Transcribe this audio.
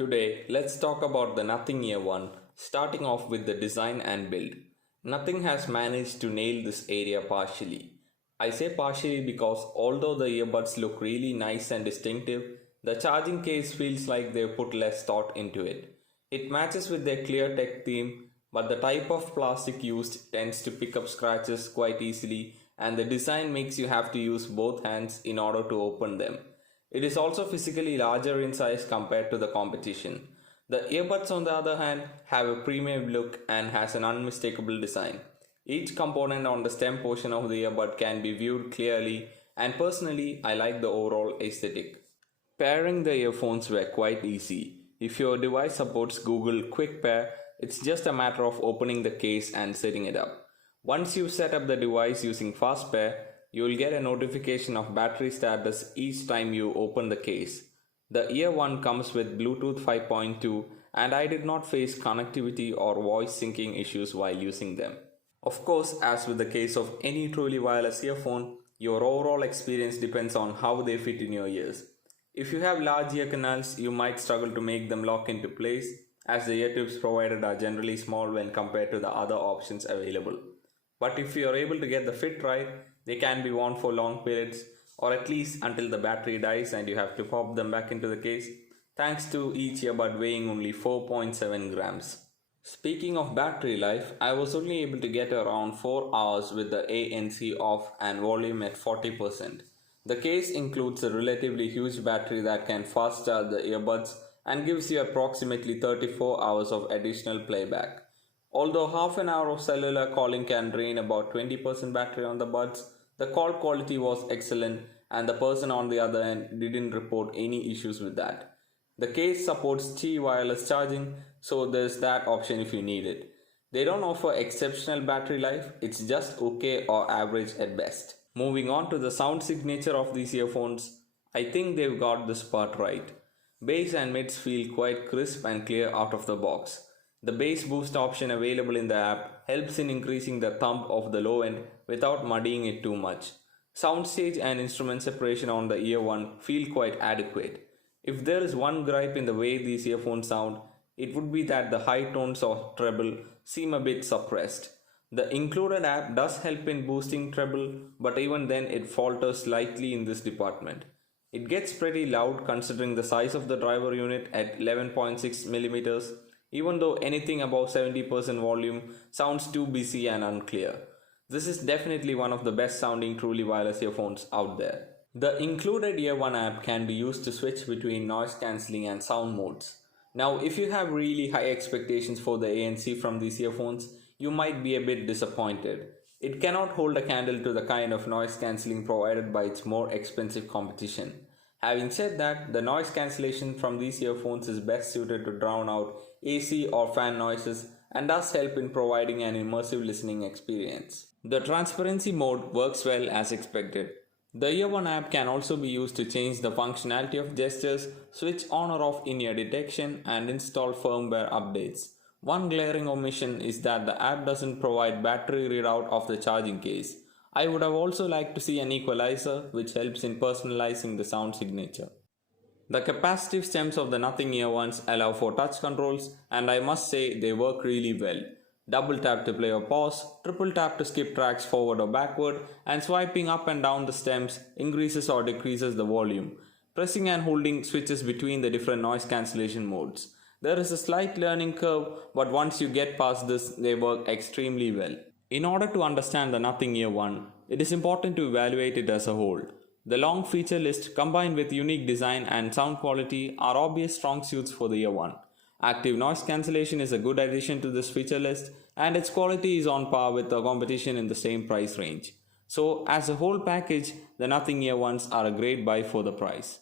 Today, let's talk about the Nothing Ear One, starting off with the design and build. Nothing has managed to nail this area partially. I say partially because although the earbuds look really nice and distinctive, the charging case feels like they've put less thought into it. It matches with their clear tech theme, but the type of plastic used tends to pick up scratches quite easily, and the design makes you have to use both hands in order to open them. It is also physically larger in size compared to the competition. The earbuds on the other hand have a premium look and has an unmistakable design. Each component on the stem portion of the earbud can be viewed clearly, and personally I like the overall aesthetic. Pairing the earphones were quite easy. If your device supports Google Quick Pair, it's just a matter of opening the case and setting it up. Once you set up the device using Fast Pair, you will get a notification of battery status each time you open the case. The Ear One comes with Bluetooth 5.2 and I did not face connectivity or voice syncing issues while using them. Of course, as with the case of any truly wireless earphone, your overall experience depends on how they fit in your ears. If you have large ear canals, you might struggle to make them lock into place as the ear tubes provided are generally small when compared to the other options available. But if you are able to get the fit right, they can be worn for long periods or at least until the battery dies and you have to pop them back into the case, thanks to each earbud weighing only 4.7 grams. Speaking of battery life, I was only able to get around 4 hours with the ANC off and volume at 40%. The case includes a relatively huge battery that can fast charge the earbuds and gives you approximately 34 hours of additional playback. Although half an hour of cellular calling can drain about 20% battery on the buds, the call quality was excellent and the person on the other end didn't report any issues with that. The case supports Qi wireless charging, so there's that option if you need it. They don't offer exceptional battery life, it's just okay or average at best. Moving on to the sound signature of these earphones, I think they've got this part right. Bass and mids feel quite crisp and clear out of the box. The bass boost option available in the app helps in increasing the thump of the low end without muddying it too much. Soundstage and instrument separation on the Ear One feel quite adequate. If there is one gripe in the way these earphones sound, it would be that the high tones of treble seem a bit suppressed. The included app does help in boosting treble, but even then it falters slightly in this department. It gets pretty loud considering the size of the driver unit at 11.6 millimeters, even though anything above 70% volume sounds too busy and unclear. This is definitely one of the best sounding truly wireless earphones out there. The included Ear One app can be used to switch between noise cancelling and sound modes. Now, if you have really high expectations for the ANC from these earphones, you might be a bit disappointed. It cannot hold a candle to the kind of noise cancelling provided by its more expensive competition. Having said that, the noise cancellation from these earphones is best suited to drown out AC or fan noises and does help in providing an immersive listening experience. The transparency mode works well as expected. The Ear One app can also be used to change the functionality of gestures, switch on or off in-ear detection, and install firmware updates. One glaring omission is that the app doesn't provide battery readout of the charging case. I would have also liked to see an equalizer which helps in personalizing the sound signature. The capacitive stems of the Nothing Ear Ones allow for touch controls and I must say they work really well. Double tap to play or pause, triple tap to skip tracks forward or backward, and swiping up and down the stems increases or decreases the volume. Pressing and holding switches between the different noise cancellation modes. There is a slight learning curve, but once you get past this, they work extremely well. In order to understand the Nothing Ear One, it is important to evaluate it as a whole. The long feature list combined with unique design and sound quality are obvious strong suits for the Ear One. Active noise cancellation is a good addition to this feature list and its quality is on par with the competition in the same price range. So as a whole package, the Nothing Ear Ones are a great buy for the price.